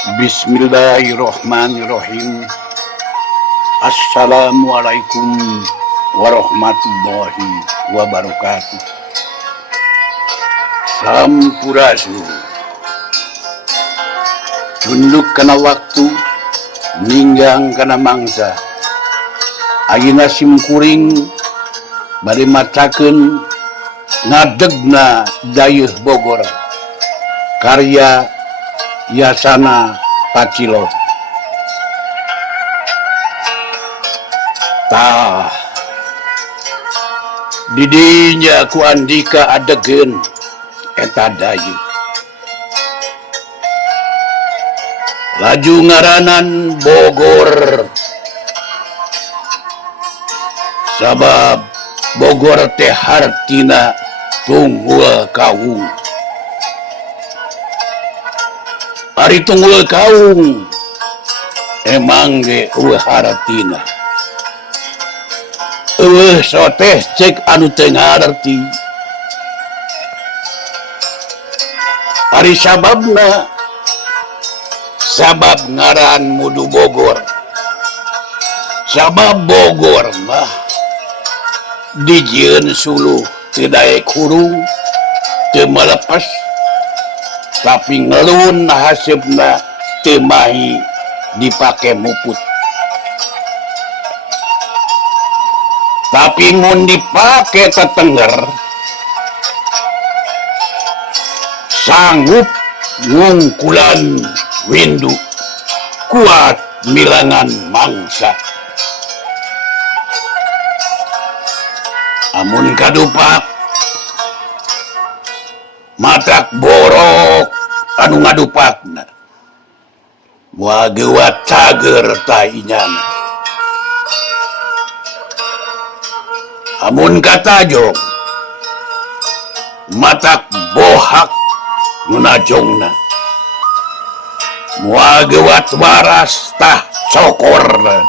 Bismillahirrahmanirrahim. Assalamualaikum warahmatullahi wabarakatuh. Sampurasun. Tunduk kana waktu, ninggang kana mangsa. Ayeuna simkuring bari macakeun ngadegna dayeuh Bogor. Karya Yasana Pacilo. Tah didinya ku andika adegeun eta dayeuh. Laju ngaranan Bogor, sabab Bogor teh hartina tunggul kaung. Ari tunggul kaung emang ge eueuh hartina. Eueuh soteh cek anu teu ngarti. Ari sababna sabab ngaran mudu Bogor. Sabab Bogor mah dijieun suluh teu daek hurung, teu melepas, tapi ngelun hasebna teu mahi dipake muput. Tapi mun dipake tetengger sanggup ngungkulan windu, kuat milangan mangsa. Amun kadupak matak borok anu ngadupakna moal geuwat cager tainyana. Amun katajong matak bohak nu najongna moal geuwat waras tah cokorna.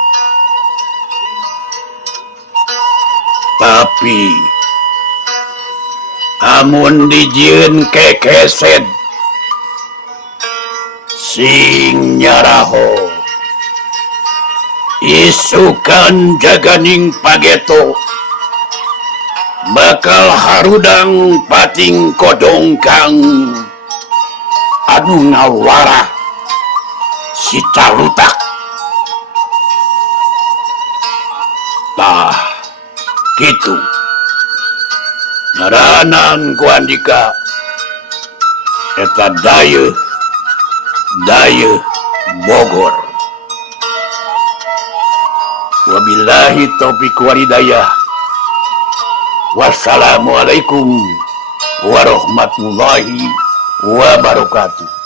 Tapi amun dijieun kekesed sing nyaraho isukan jaganing pageto bakal harudang pating kodongkang anu ngawarah si calutak. Tah gitu ngaranan ku andika eta dayeuh Bogor. Wabillahi taufiq walhidayah. Wassalamualaikum warahmatullahi wabarakatuh.